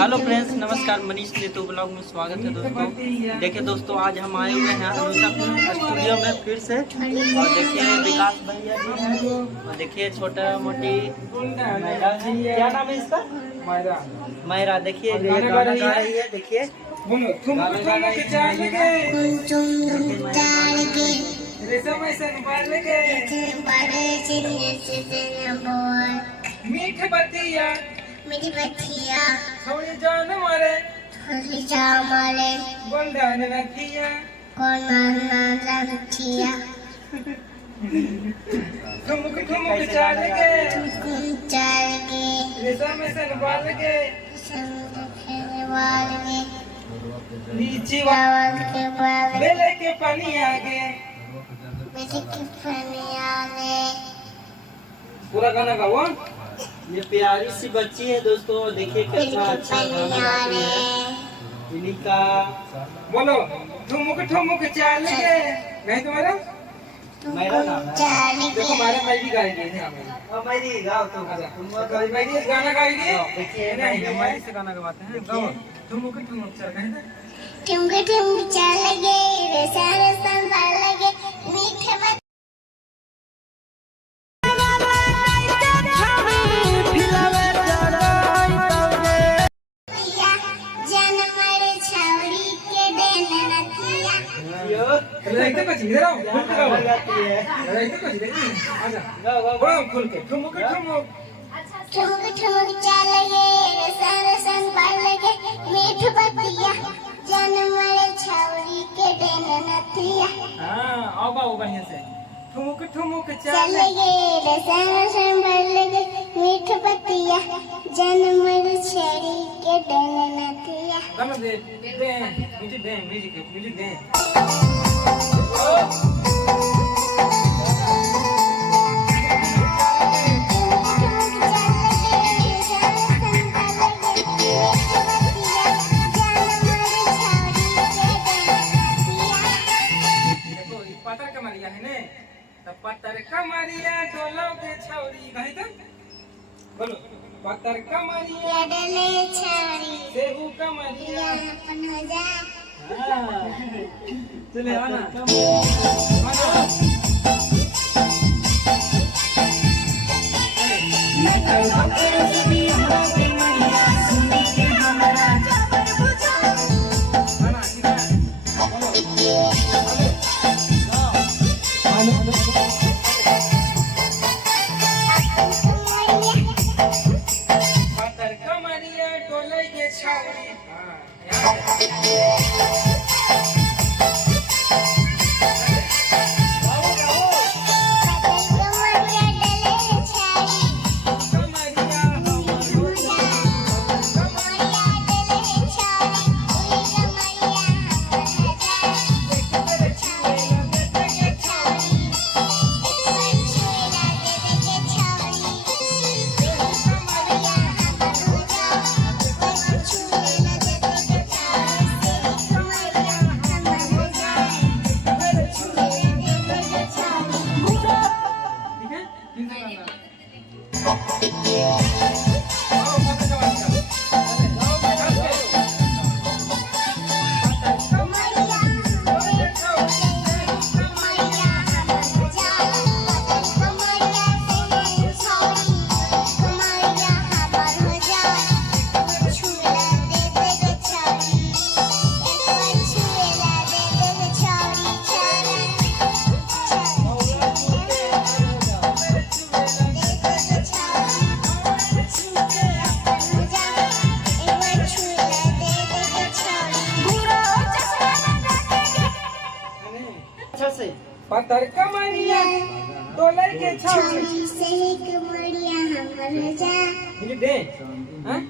Hello friends, नमस्कार। Manish लेतो blog में स्वागत है दोस्तों। देखिए दोस्तों, आज हम आए हुए हैं अनुषापुर स्टूडियो में फिर से। और देखिए विकास भैया जी हैं, और देखिए छोटा मोटी महिला जी, क्या नाम है इसका? मायरा। देखिए गाना गा रही है। देखिए मीठ बतिया मेरी बच्चिया थोड़ी जान मारे थोड़ी जाओ मारे गोल्डन रखिया कौन रखिया ठुमक ठुमक चाल के चल के रेशम सनबाल के खेलने वाले लीची चावल के बाल बेले के पानी आगे मेरे के पानी आले पूरा गाना गाओ। ये प्यारी सी बच्ची है दोस्तों। देखिए कितना अच्छा गाना गाती है। इन्हीं का बोलो ठुमक ठुमक चाल के नहीं तुम्हारा मेरा नाम है। देखो हमारे भाई भी गाएंगे यहाँ पे। अब मेरी गाओ तो भाई जी गाना गाएंगे। देखिए नहीं हमारे से गाना गवाते हैं। गाओ ठुमक ठुमक चाल के ठुमक ठुमक चल गए रे सारे संभाल लगे मीठे इधर कुछ इधर आओ खुल के गाओ इधर कुछ इधर आजा गाओ खुल के ठुमक ठुमक ठुमक ठुमक चल गए सारे संभाल लगे मीठ बतिया जन मरे छौरी के देन नथिया हां आओ गाओ बढ़िया से ठुमक ठुमक चल गए सारे संभाल लगे मीठ बतिया जन मरे छौरी के देन नथिया गाना दे म्यूजिक दे पत्थर कमरिया है ने तब पत्थर कमरिया डोलो के छौरी कहीं तो बोलो पत्थर कमरिया डले छौरी सेहू कमरिया अपन हो जा चले आना पत्थर कमरिया डोले के छौरी पत्थर कमरिया डोले के छौरी से एक मरिया हमर जा दे हां